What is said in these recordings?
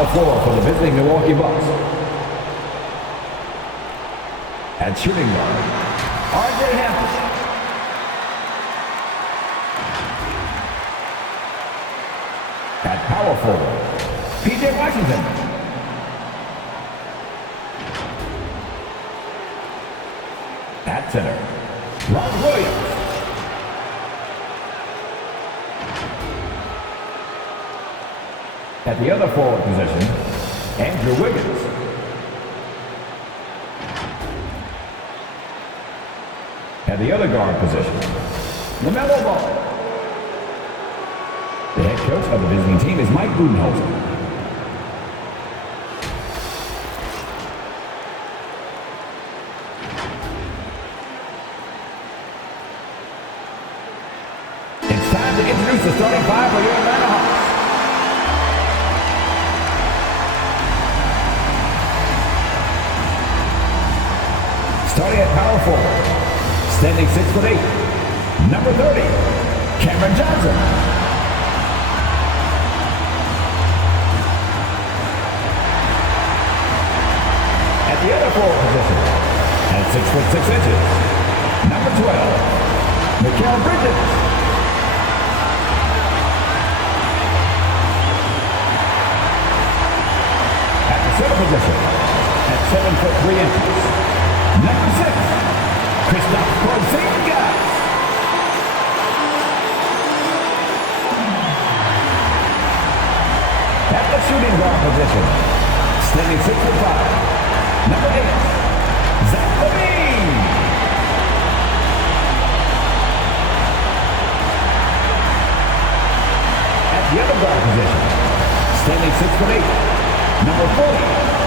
the floor for the visiting Milwaukee Bucks. At shooting guard, R.J. Hampton. At power forward, P.J. Washington. At center, Rob Williams. At the other forward position, Andrew Wiggins. At the other guard position, LaMelo Ball. The head coach of the visiting team is Mike Budenholzer. It's time to introduce the starting five for your Atlanta Hawks. Starting at power forward, standing 6'8", number 30, Cameron Johnson. At the other forward position, at 6'6", number 12, Mikal Bridges. At the center position, at 7'3", number 6, Kristaps Porzingis. At the shooting guard position, standing 6'5", number 8, Zach LaVine. At the other guard position, standing 6'8", number 40,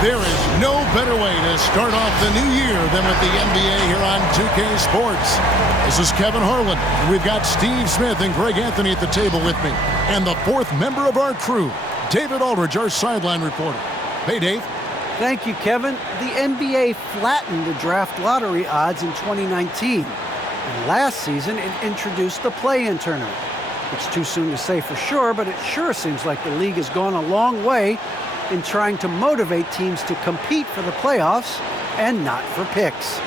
There is no better way to start off the new year than with the NBA here on 2K Sports. This is Kevin Harlan. We've got Steve Smith and Greg Anthony at the table with me. And the fourth member of our crew, David Aldridge, our sideline reporter. Hey, Dave. Thank you, Kevin. The NBA flattened the draft lottery odds in 2019. And last season, it introduced the play-in tournament. It's too soon to say for sure, but it sure seems like the league has gone a long way in trying to motivate teams to compete for the playoffs and not for picks.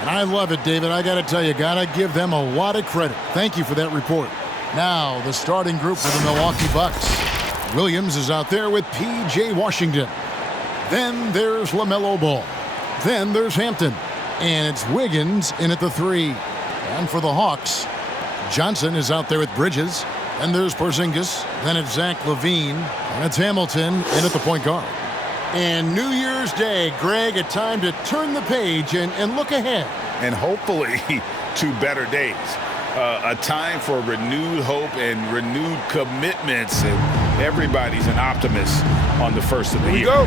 And I love it, David. I got to tell you, got to give them a lot of credit. Thank you for that report. Now, the starting group for the Milwaukee Bucks. Williams is out there with P.J. Washington. Then there's LaMelo Ball. Then there's Hampton. And it's Wiggins in at the 3. And for the Hawks, Johnson is out there with Bridges. And there's Porzingis. Then it's Zach LaVine. And it's Hamilton in at the point guard. And New Year's Day, Greg, a time to turn the page and look ahead. And hopefully to better days. A time for renewed hope and renewed commitments. And everybody's an optimist on the first of the year. Here we go.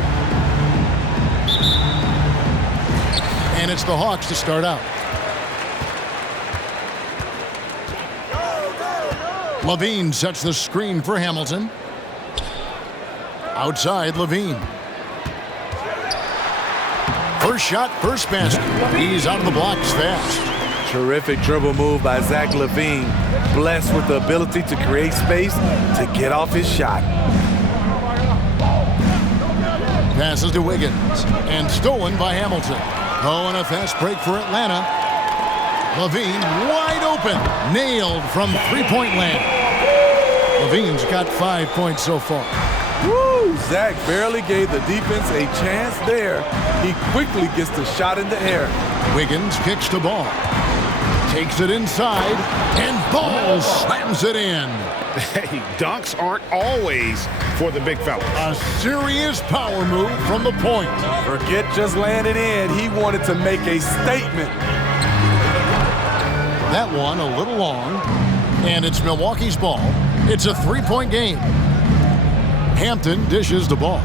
And it's the Hawks to start out. LaVine sets the screen for Hamilton. Outside, LaVine. First shot, first basket. He's out of the blocks fast. Terrific dribble move by Zach LaVine. Blessed with the ability to create space to get off his shot. Passes to Wiggins. And stolen by Hamilton. Oh, and a fast break for Atlanta. LaVine wide open. Nailed from three-point land. LaVine's got 5 points so far. Woo! Zach barely gave the defense a chance there. He quickly gets the shot in the air. Wiggins kicks the ball. Takes it inside. And Ball slams it in. Hey, dunks aren't always for the big fella. A serious power move from the point. Forget just laying it in. He wanted to make a statement. That one a little long. And it's Milwaukee's ball. It's a three-point game. Hampton dishes the ball.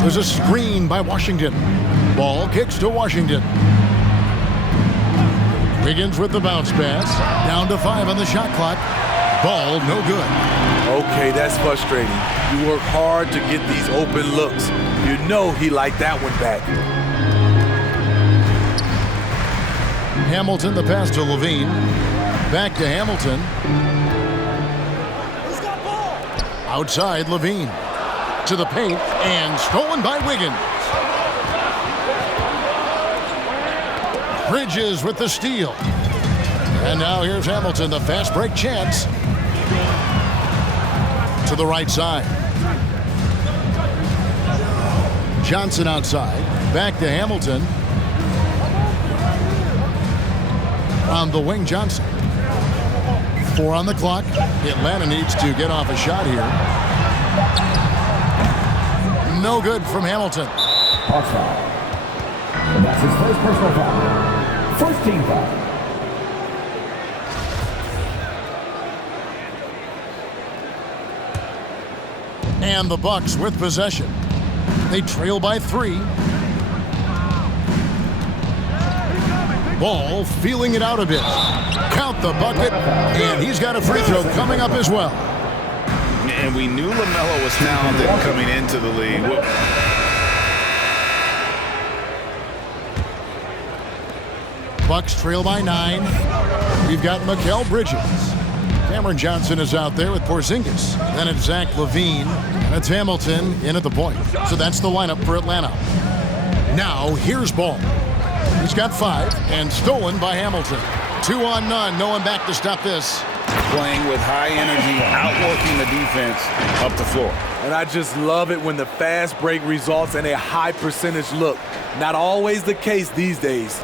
There's a screen by Washington. Ball kicks to Washington. Wiggins with the bounce pass. Down to 5 on the shot clock. Ball no good. Okay, that's frustrating. You work hard to get these open looks. You know he liked that one back. Hamilton, the pass to Levine. Back to Hamilton. Outside, Levine. To the paint, and stolen by Wiggins. Bridges with the steal. And now here's Hamilton, the fast break chance. To the right side. Johnson outside. Back to Hamilton. On the wing, Johnson. 4 on the clock. Atlanta needs to get off a shot here. No good from Hamilton. Foul. And that's his first personal foul. First team foul. And the Bucks with possession. They trail by 3. Ball feeling it out a bit. Count the bucket, and he's got a free throw coming up as well. And we knew LaMelo was talented coming into the league. Bucks trail by 9. We've got Mikal Bridges. Cameron Johnson is out there with Porzingis. Then it's Zach LaVine. And it's Hamilton in at the point. So that's the lineup for Atlanta. Now here's Ball. He's got 5 and stolen by Hamilton. 2 on none. No one back to stop this. Playing with high energy, outworking the defense up the floor. And I just love it when the fast break results in a high percentage look. Not always the case these days.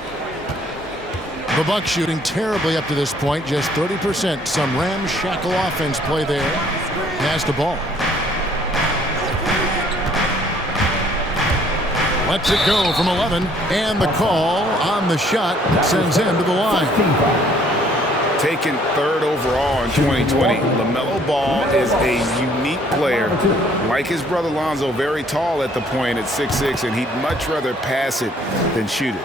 The Bucks shooting terribly up to this point, just 30%. Some ramshackle offense play there. Pass the ball. Lets it go from 11, and the call on the shot sends him to the line. Taken 3rd overall in 2020, LaMelo Ball is a unique player. Like his brother Lonzo, very tall at the point at 6'6", and he'd much rather pass it than shoot it.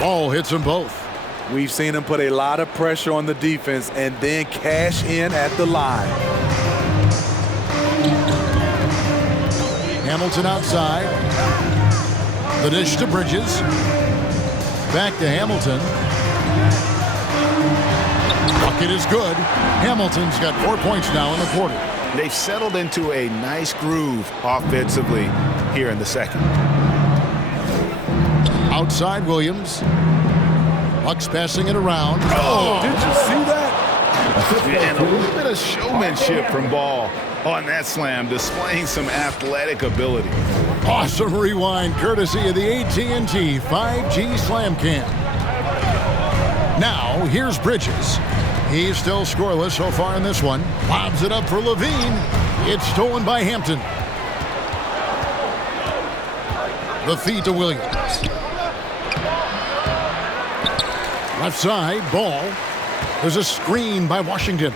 Ball hits them both. We've seen him put a lot of pressure on the defense and then cash in at the line. Hamilton outside. The dish to Bridges. Back to Hamilton. Bucket is good. Hamilton's got 4 points now in the quarter. They've settled into a nice groove offensively here in the second. Outside Williams. Bucks passing it around. Oh, did you see that? And a little bit of showmanship from Ball on that slam, displaying some athletic ability. Awesome rewind courtesy of the AT&T 5G Slam Cam. Now, here's Bridges. He's still scoreless so far in this one. Lobs it up for Levine. It's stolen by Hampton. The feed to Williams. Left side, Ball. There's a screen by Washington.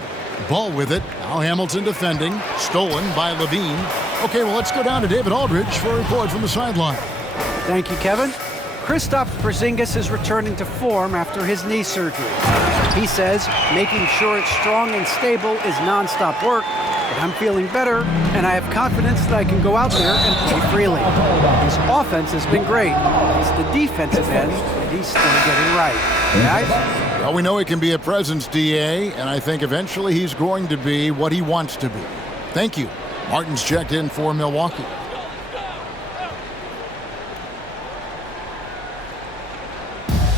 Ball with it. Now Hamilton defending. Stolen by Levine. Okay, well, let's go down to David Aldridge for a report from the sideline. Thank you, Kevin. Kristaps Porzingis is returning to form after his knee surgery. He says making sure it's strong and stable is nonstop work, but I'm feeling better, and I have confidence that I can go out there and play freely. His offense has been great. It's the defensive end that he's still getting right. Guys? Well, we know he can be a presence, DA, and I think eventually he's going to be what he wants to be. Thank you. Martin's checked in for Milwaukee.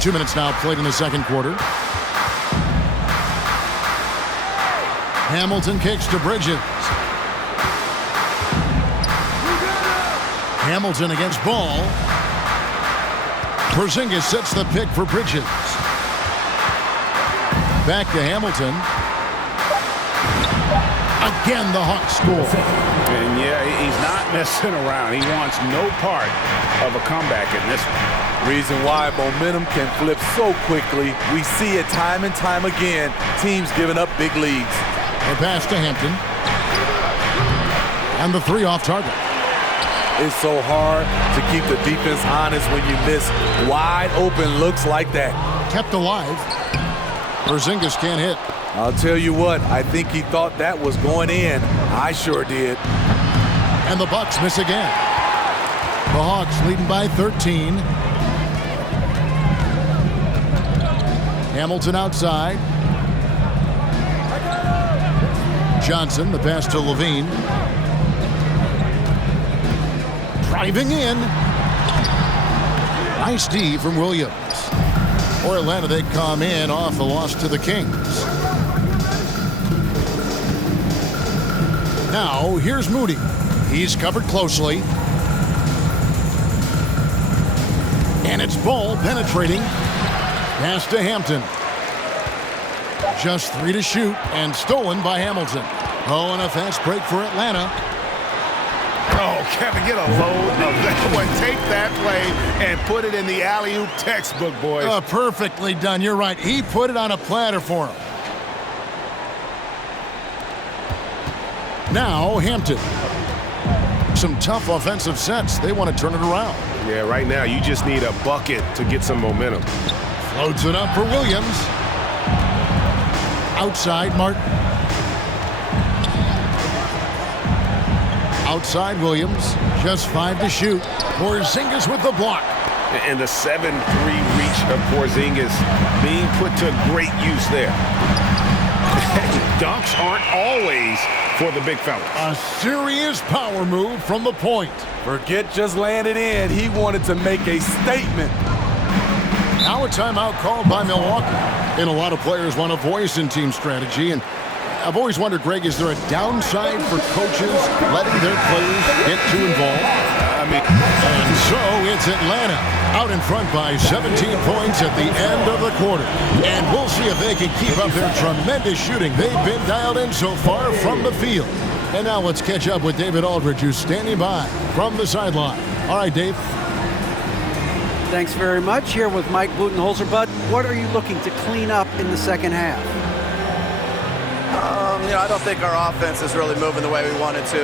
Two minutes now played in the second quarter. Hamilton kicks to Bridges. Hamilton against Ball. Porzingis sets the pick for Bridges. Back to Hamilton. Again, the Hawks score. And yeah, he's not messing around. He wants no part of a comeback in this one. Reason why momentum can flip so quickly. We see it time and time again. Teams giving up big leads. The pass to Hampton. And the 3 off target. It's so hard to keep the defense honest when you miss wide open looks like that. Kept alive. Porzingis can't hit. I'll tell you what, I think he thought that was going in. I sure did. And the Bucks miss again. The Hawks leading by 13. Hamilton outside. Johnson, the pass to Levine. Driving in. Nice D from Williams. For Atlanta, they come in off the loss to the Kings. Now, here's Moody. He's covered closely. And it's ball penetrating. Pass to Hampton. Just 3 to shoot and stolen by Hamilton. Oh, and a fast break for Atlanta. Oh, Kevin, get a load of that one. Take that play and put it in the alley-oop textbook, boys. Perfectly done. You're right. He put it on a platter for him. Now, Hampton. Some tough offensive sets. They want to turn it around. Yeah, right now you just need a bucket to get some momentum. Floats it up for Williams. Outside, Martin. Outside, Williams. Just 5 to shoot. Porzingis with the block. And the 7-3 reach of Porzingis being put to great use there. Dunks aren't always for the big fellas. A serious power move from the point. Forget just laying it in. He wanted to make a statement. Now a timeout called by Milwaukee. And a lot of players want a voice in team strategy. And I've always wondered, Greg, is there a downside for coaches letting their players get too involved? And so it's Atlanta out in front by 17 points at the end of the quarter. And we'll see if they can keep up their tremendous shooting. They've been dialed in so far from the field. And now let's catch up with David Aldridge, who's standing by from the sideline. All right, Dave. Thanks very much. Here with Mike Budenholzer. Bud, what are you looking to clean up in the second half? I don't think our offense is really moving the way we wanted to,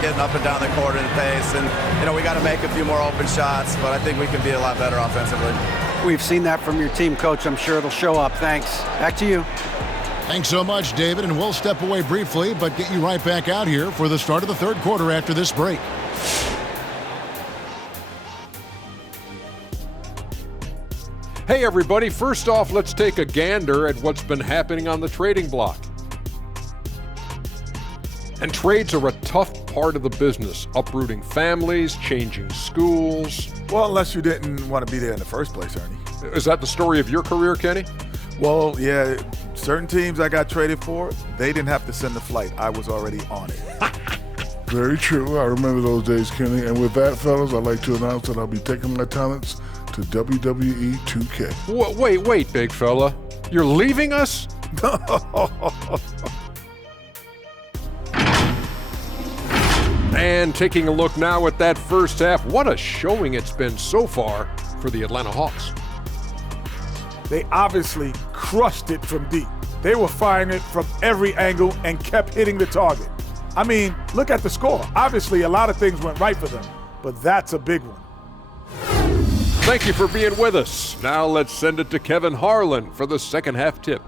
getting up and down the court in pace. And, we got to make a few more open shots, but I think we can be a lot better offensively. We've seen that from your team, Coach. I'm sure it'll show up. Thanks. Back to you. Thanks so much, David. And we'll step away briefly, but get you right back out here for the start of the third quarter after this break. Hey, everybody. First off, let's take a gander at what's been happening on the trading block. And trades are a tough part of the business, uprooting families, changing schools. Well, unless you didn't want to be there in the first place, Ernie. Is that the story of your career, Kenny? Well, yeah, certain teams I got traded for, they didn't have to send the flight. I was already on it. Very true. I remember those days, Kenny. And with that, fellas, I'd like to announce that I'll be taking my talents to WWE 2K. Wait, big fella. You're leaving us? And taking a look now at that first half, what a showing it's been so far for the Atlanta Hawks. They obviously crushed it from deep. They were firing it from every angle and kept hitting the target. I mean, look at the score. Obviously, a lot of things went right for them, but that's a big one. Thank you for being with us. Now let's send it to Kevin Harlan for the second half tip.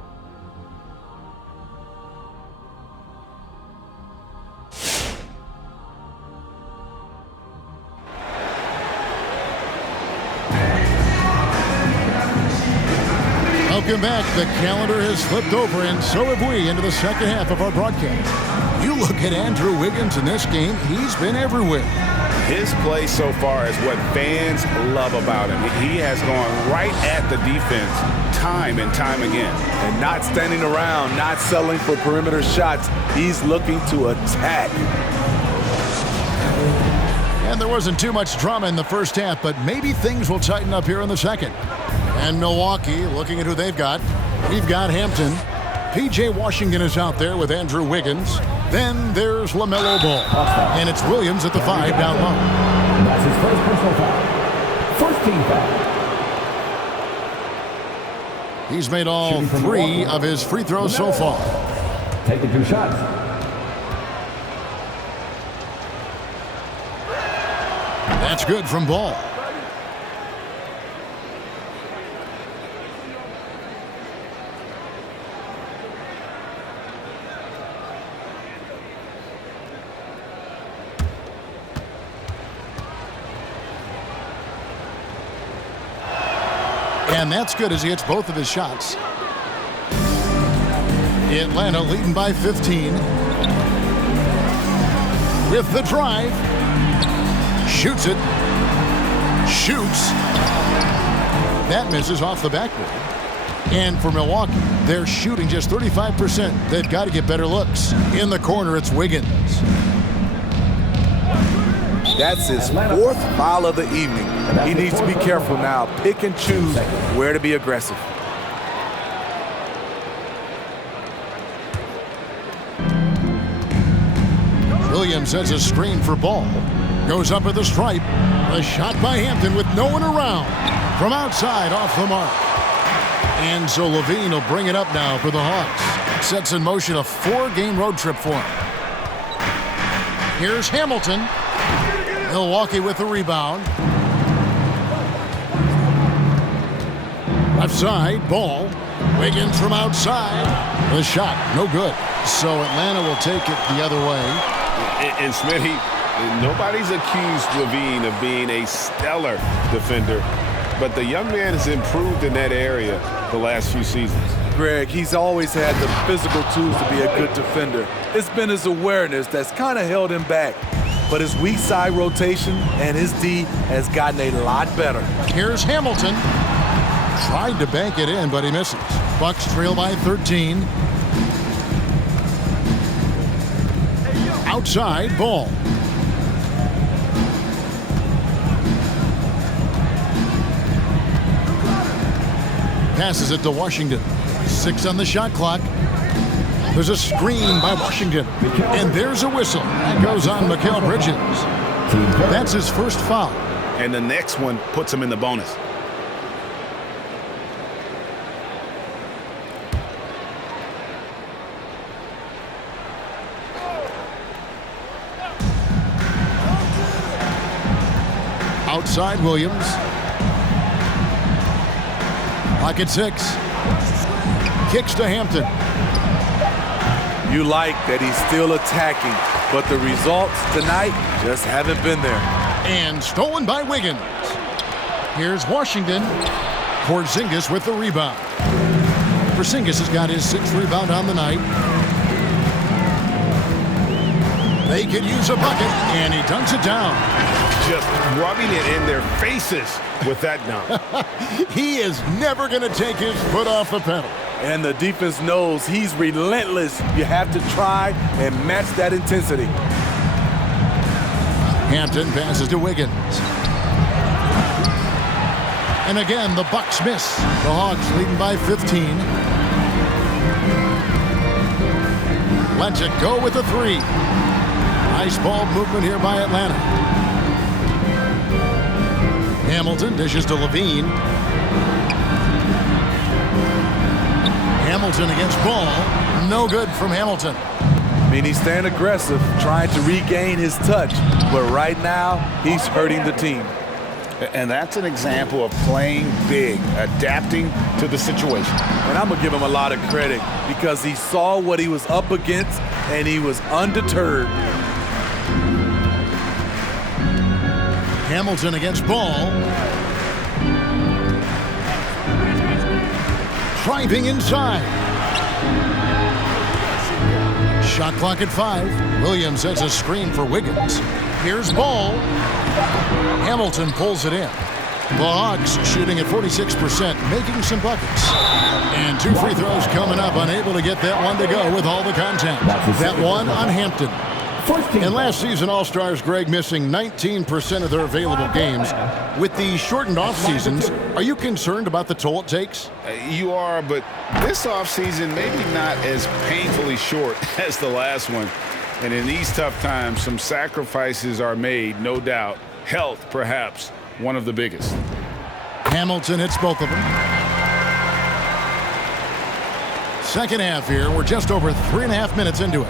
Welcome back. The calendar has flipped over, and so have we, into the second half of our broadcast. You look at Andrew Wiggins in this game, he's been everywhere. His play so far is what fans love about him. He has gone right at the defense time and time again. And not standing around, not settling for perimeter shots. He's looking to attack. And there wasn't too much drama in the first half, but maybe things will tighten up here in the second. And Milwaukee, looking at who they've got, we've got Hampton. P.J. Washington is out there with Andrew Wiggins. Then there's LaMelo Ball. And it's Williams at the 5 down low. That's his first personal foul. First team foul. He's made all 3 of his free throws so far. taking 2 shots. That's good from Ball. And that's good as he hits both of his shots. Atlanta leading by 15. With the drive. Shoots it. Shoots. That misses off the backboard. And for Milwaukee, they're shooting just 35%. They've got to get better looks. In the corner, it's Wiggins. That's his 4th foul of the evening. He needs to be careful now. Pick and choose where to be aggressive. Williams has a screen for Ball. Goes up at the stripe. A shot by Hampton with no one around. From outside, off the mark. And so Levine will bring it up now for the Hawks. Sets in motion a 4-game road trip for him. Here's Hamilton. Milwaukee with the rebound. Left side, Ball. Wiggins from outside. The shot, no good. So Atlanta will take it the other way. And Smitty, nobody's accused Levine of being a stellar defender, but the young man has improved in that area the last few seasons. Greg, he's always had the physical tools to be a good defender. It's been his awareness that's kind of held him back. But his weak side rotation and his D has gotten a lot better. Here's Hamilton. Tried to bank it in, but he misses. Bucks trail by 13. Outside, Ball. Passes it to Washington. 6 on the shot clock. There's a screen by Washington. And there's a whistle. That goes on Mikal Bridges. That's his first foul. And the next one puts him in the bonus. Outside, Williams. Pocket 6. Kicks to Hampton. You like that he's still attacking, but the results tonight just haven't been there. And stolen by Wiggins. Here's Washington. Porzingis with the rebound. Porzingis has got his 6th rebound on the night. They could use a bucket, and he dunks it down. Just rubbing it in their faces with that dunk. He is never going to take his foot off the pedal. And the defense knows he's relentless. You have to try and match that intensity. Hampton passes to Wiggins. And again, the Bucks miss. The Hawks leading by 15. Lets it go with a 3. Nice ball movement here by Atlanta. Hamilton dishes to Levine. Hamilton against Ball. No good from Hamilton. I mean, he's staying aggressive, trying to regain his touch. But right now, he's hurting the team. And that's an example of playing big, adapting to the situation. And I'm going to give him a lot of credit because he saw what he was up against and he was undeterred. Hamilton against Ball. Driving inside. Shot clock at 5. Williams has a screen for Wiggins. Here's Ball. Hamilton pulls it in. The Hawks shooting at 46%, making some buckets. And 2 free throws coming up, unable to get that one to go with all the contact. That one on Hampton. And last season, All-Stars Greg missing 19% of their available games. With the shortened off-seasons, are you concerned about the toll it takes? You are, but this offseason maybe not as painfully short as the last one. And in these tough times, some sacrifices are made, no doubt. Health, perhaps, one of the biggest. Hamilton hits both of them. second half here. We're just over 3.5 minutes into it.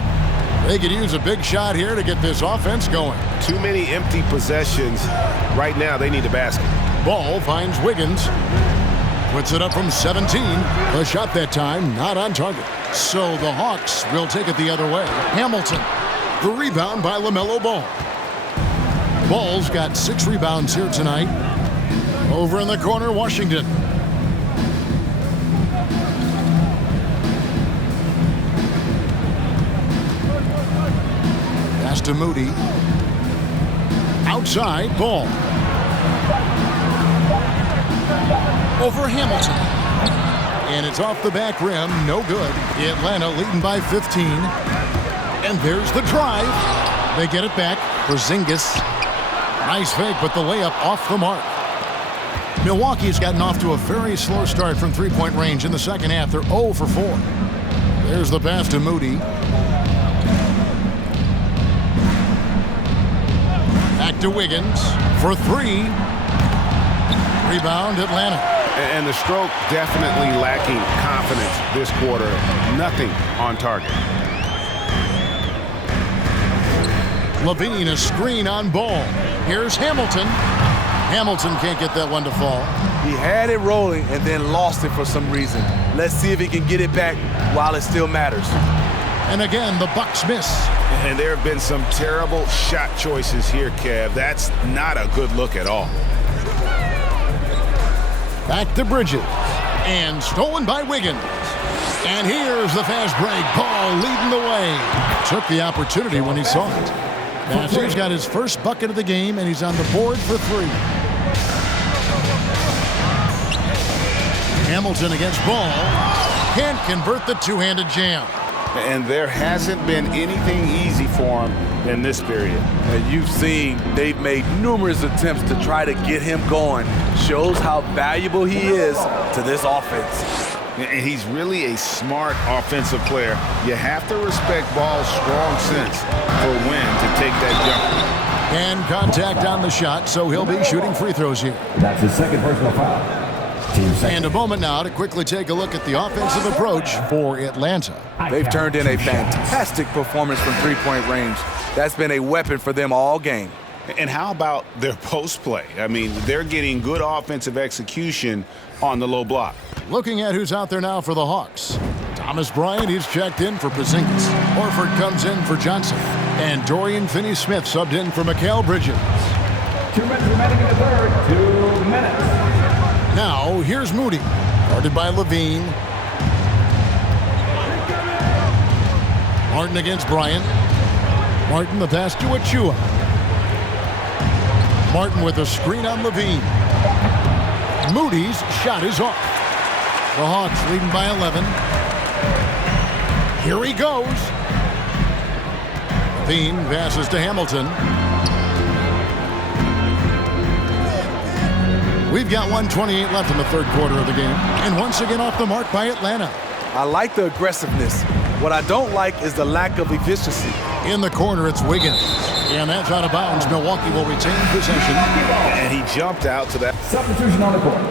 They could use a big shot here to get this offense going. Too many empty possessions. Right now, they need a basket. Ball finds Wiggins. Puts it up from 17. The shot that time not on target. So the Hawks will take it the other way. Hamilton. The rebound by LaMelo Ball. Ball's got 6 rebounds here tonight. Over in the corner, Washington. Pass to Moody. Outside, Ball. Over Hamilton. And it's off the back rim. No good. Atlanta leading by 15. And there's the drive. They get it back. Porzingis. Nice fake, but the layup off the mark. Milwaukee's gotten off to a very slow start from three-point range in the second half. They're 0 for 4. There's the pass to Moody. Back to Wiggins for 3. Rebound, Atlanta. And the stroke definitely lacking confidence this quarter. Nothing on target. Levine, a screen on Ball. Here's Hamilton. Hamilton can't get that one to fall. He had it rolling and then lost it for some reason. Let's see if he can get it back while it still matters. And again, the Bucks miss. And there have been some terrible shot choices here, Kev. That's not a good look at all. Back to Bridges. And stolen by Wiggins. And here's the fast break. Ball leading the way. Took the opportunity when he saw it. He's got his first bucket of the game, and he's on the board for 3. Hamilton against Ball. Can't convert the two-handed jam. And there hasn't been anything easy for him in this period. And you've seen they've made numerous attempts to try to get him going. Shows how valuable he is to this offense. And he's really a smart offensive player. You have to respect Ball's strong sense for when to take that jump. And contact on the shot, so he'll be shooting free throws here. That's his second personal foul. And a moment now to quickly take a look at the offensive approach for Atlanta. They've turned in a fantastic performance from three-point range. That's been a weapon for them all game. And how about their post play? I mean, they're getting good offensive execution on the low block. Looking at who's out there now for the Hawks. Thomas Bryant, he's checked in for Porzingis. Horford comes in for Johnson. And Dorian Finney-Smith subbed in for Mikal Bridges. 2 minutes remaining in the third. 2 minutes. Now, here's Moody. Guarded by Levine. Martin against Bryant. Martin the pass to Achua. Martin with a screen on Levine. Moody's shot is off. The Hawks leading by 11. Here he goes. Levine passes to Hamilton. We've got 1:28 left in the third quarter of the game. And once again off the mark by Atlanta. I like the aggressiveness. What I don't like is the lack of efficiency. In the corner, it's Wiggins. And that's out of bounds. Milwaukee will retain possession. And he jumped out to that. Substitution on the court.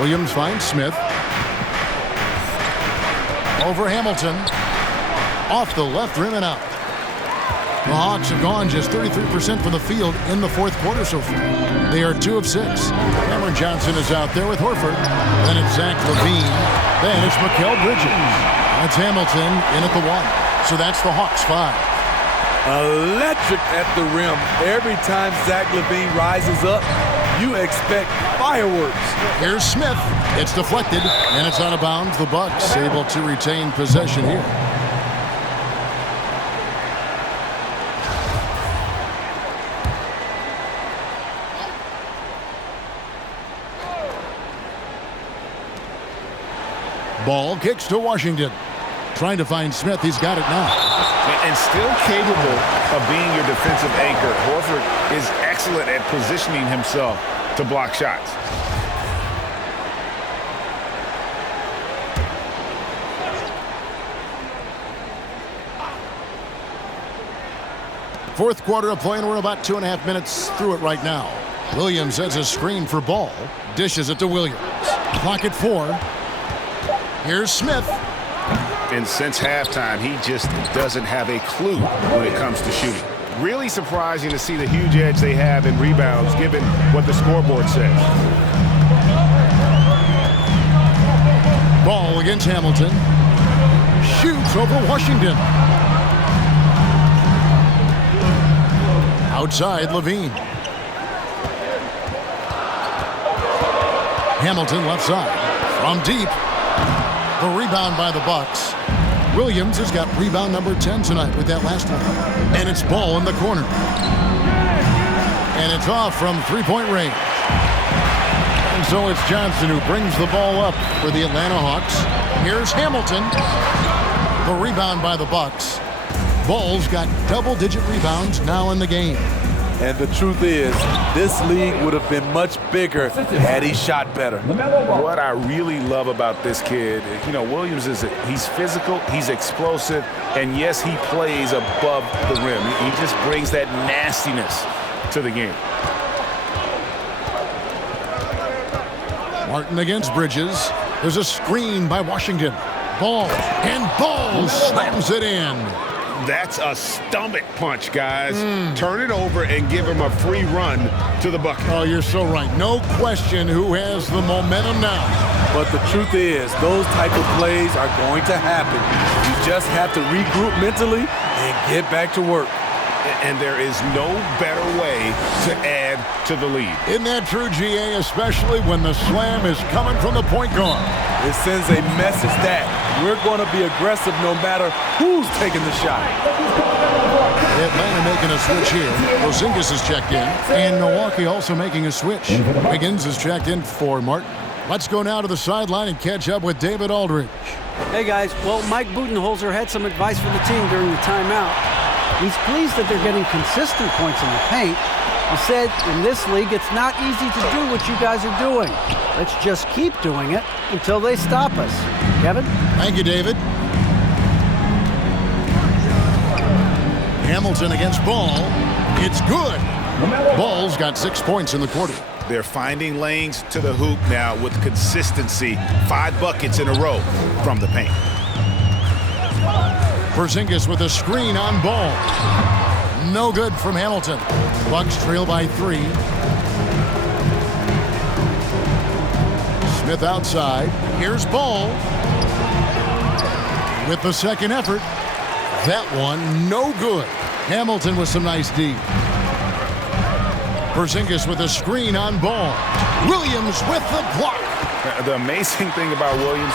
Williams finds Smith. Over Hamilton. Off the left rim and out. The Hawks have gone just 33% from the field in the fourth quarter so far. They are 2 of 6. Cameron Johnson is out there with Horford. Then it's Zach LaVine. Then it's Mikal Bridges. That's Hamilton in at the 1. So that's the Hawks 5. Electric at the rim. Every time Zach LaVine rises up, you expect fireworks. Here's Smith. It's deflected, and it's out of bounds. The Bucks able to retain possession here. Ball kicks to Washington. Trying to find Smith. He's got it now. And still capable of being your defensive anchor. Horford is excellent at positioning himself to block shots. Fourth quarter of play, and we're about 2.5 minutes through it right now. Williams has a screen for Ball. Dishes it to Williams. Clock at 4. Here's Smith. And since halftime, he just doesn't have a clue when it comes to shooting. Really surprising to see the huge edge they have in rebounds, given what the scoreboard says. Ball against Hamilton. Shoots over Washington. Outside, Levine. Hamilton left side. From deep. The rebound by the Bucks. Williams has got rebound number 10 tonight with that last one. And it's Ball in the corner. And it's off from three-point range. And so it's Johnson who brings the ball up for the Atlanta Hawks. Here's Hamilton. The rebound by the Bucks. Ball's got double-digit rebounds now in the game. And the truth is, this league would have been much bigger had he shot better. What I really love about this kid, Williams he's physical, he's explosive, and yes, he plays above the rim. He just brings that nastiness to the game. Martin against Bridges. There's a screen by Washington. Ball, and Ball slams it in. That's a stomach punch, guys. Turn it over and give him a free run to the bucket. Oh, you're so right. No question who has the momentum now. But the truth is, those type of plays are going to happen. You just have to regroup mentally and get back to work. And there is no better way to add to the lead. Isn't that true, GA, especially when the slam is coming from the point guard? It sends a message that we're going to be aggressive no matter who's taking the shot. Atlanta making a switch here. Porzingis is checked in, and Milwaukee also making a switch. Wiggins is checked in for Martin. Let's go now to the sideline and catch up with David Aldridge. Hey, guys. Well, Mike Budenholzer had some advice for the team during the timeout. He's pleased that they're getting consistent points in the paint. He said, in this league, it's not easy to do what you guys are doing. Let's just keep doing it until they stop us. Kevin? Thank you, David. Hamilton against Ball. It's good. Ball's got 6 points in the quarter. They're finding lanes to the hoop now with consistency. 5 buckets in a row from the paint. Porzingis with a screen on Ball. No good from Hamilton. Bucks trail by 3. Smith outside. Here's Ball. With the second effort. That one no good. Hamilton with some nice D. Porzingis with a screen on Ball. Williams with the block. The amazing thing about Williams,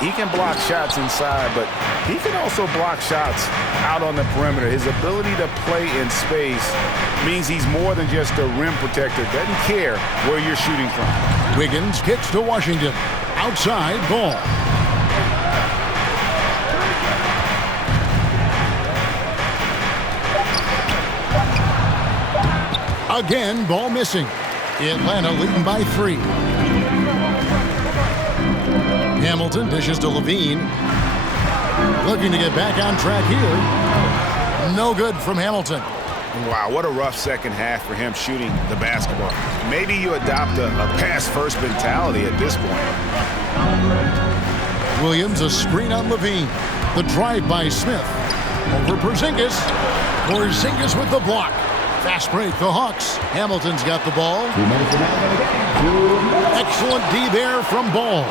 he can block shots inside, but he can also block shots out on the perimeter. His ability to play in space means he's more than just a rim protector. Doesn't care where you're shooting from. Wiggins kicks to Washington. Outside, Ball. Again, Ball missing. Atlanta leading by 3. Hamilton dishes to Levine. Looking to get back on track here. No good from Hamilton. Wow, what a rough second half for him shooting the basketball. Maybe you adopt a pass-first mentality at this point. Williams, a screen on Levine. The drive by Smith. Over Porzingis. Porzingis with the block. Fast break, the Hawks. Hamilton's got the ball. Excellent D there from Ball.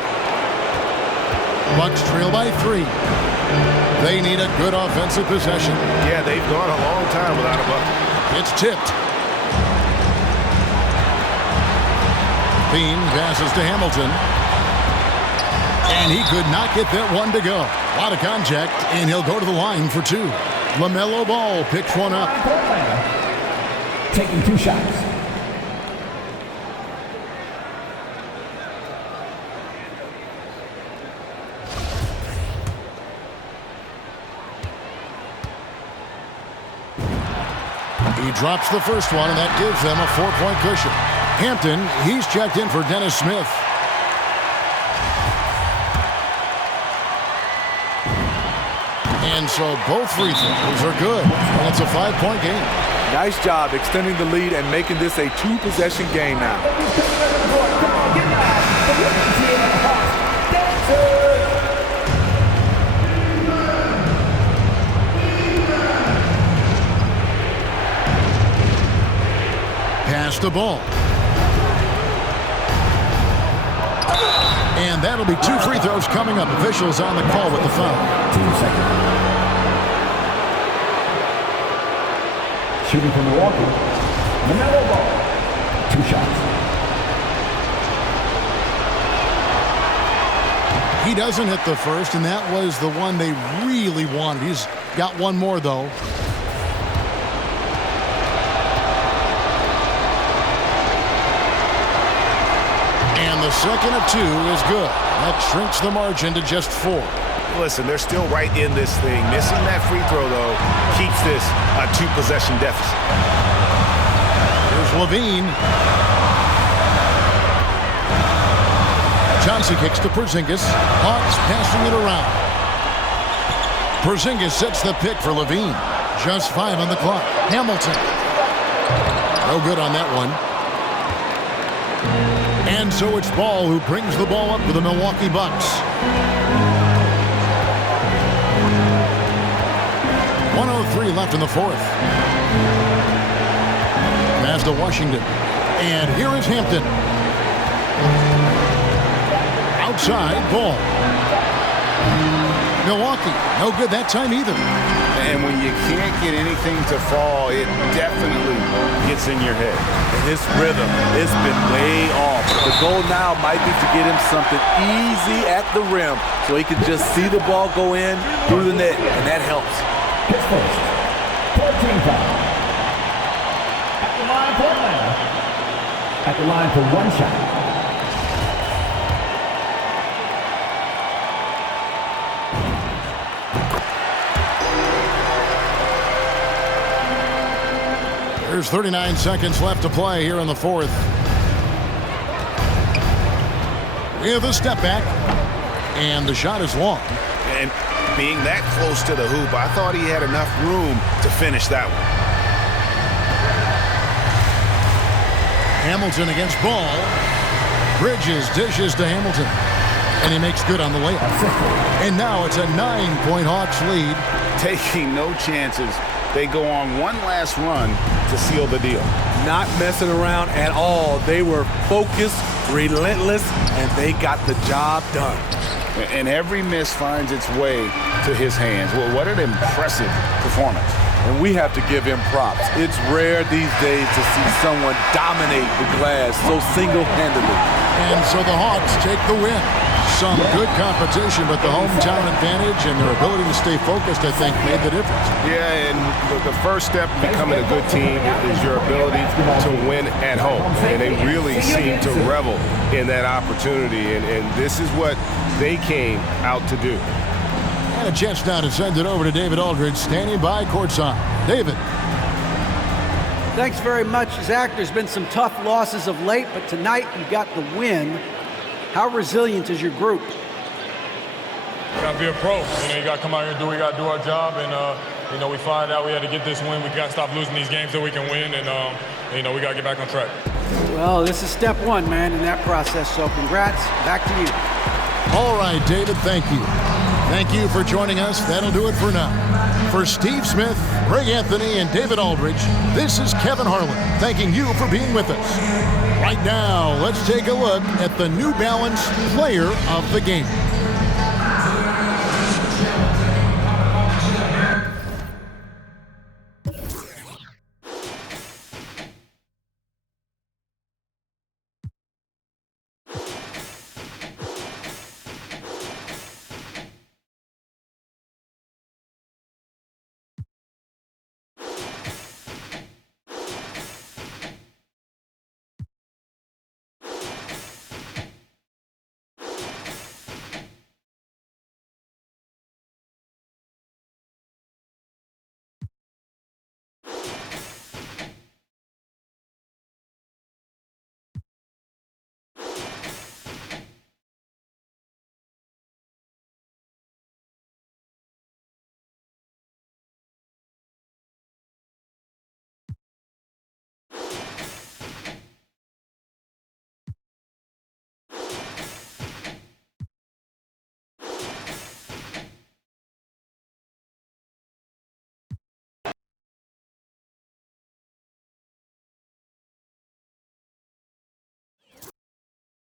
Bucks trail by 3. They need a good offensive possession. Yeah, they've gone a long time without a bucket. It's tipped. Bean passes to Hamilton. And he could not get that one to go. A lot of contact, and he'll go to the line for 2. LaMelo Ball picks one up. Taking 2 shots. He drops the first one, and that gives them a 4-point cushion. Hampton, he's checked in for Dennis Smith. And so both free throws are good. And it's a 5-point game. Nice job extending the lead and making this a 2-possession game now. Pass the ball. And that'll be 2 free throws coming up. Officials on the call with the foul. 2 seconds. Shooting from Milwaukee. LaMelo Ball. 2 shots. He doesn't hit the first, and that was the one they really wanted. He's got one more, though. And the second of 2 is good. That shrinks the margin to just 4. Listen, they're still right in this thing. Missing that free throw, though, keeps this a 2-possession deficit. Here's Levine. Johnson kicks to Porzingis. Hawks passing it around. Porzingis sets the pick for Levine. Just 5 on the clock. Hamilton. No good on that one. And so it's Ball who brings the ball up for the Milwaukee Bucks. 1:03 left in the fourth. Pass to Washington. And here is Hampton. Outside, Ball. Milwaukee, no good that time either. And when you can't get anything to fall, it definitely gets in your head. And his rhythm, it's been way off. The goal now might be to get him something easy at the rim so he can just see the ball go in through the net, and that helps. His first. 14 foul. At the line for Atlanta. At the line for 1 shot. There's 39 seconds left to play here in the fourth. With a step back. And the shot is long. And being that close to the hoop, I thought he had enough room to finish that one. Hamilton against Ball. Bridges dishes to Hamilton. And he makes good on the layup. And now it's a 9-point Hawks lead. Taking no chances. They go on one last run to seal the deal. Not messing around at all. They were focused, relentless, and they got the job done. And every miss finds its way to his hands. Well, what an impressive performance. And we have to give him props. It's rare these days to see someone dominate the glass so single-handedly. And so the Hawks take the win. Some good competition, but the hometown advantage and their ability to stay focused, I think, made the difference. Yeah, and the first step in becoming a good team is your ability to win at home. And they really seem to revel in that opportunity, and this is what they came out to do. And a chance now to send it over to David Aldridge, standing by courtside. David. Thanks very much, Zach. There's been some tough losses of late, but tonight you got the win. How resilient is your group? You gotta be a pro. You gotta come out here and do what we gotta do our job. And we find out we had to get this win. We gotta stop losing these games so we can win. And we gotta get back on track. Well, this is step 1, man, in that process. So congrats. Back to you. All right, David. Thank you. Thank you for joining us. That'll do it for now. For Steve Smith, Greg Anthony, and David Aldridge, this is Kevin Harlan thanking you for being with us. Right now, let's take a look at the New Balance Player of the Game.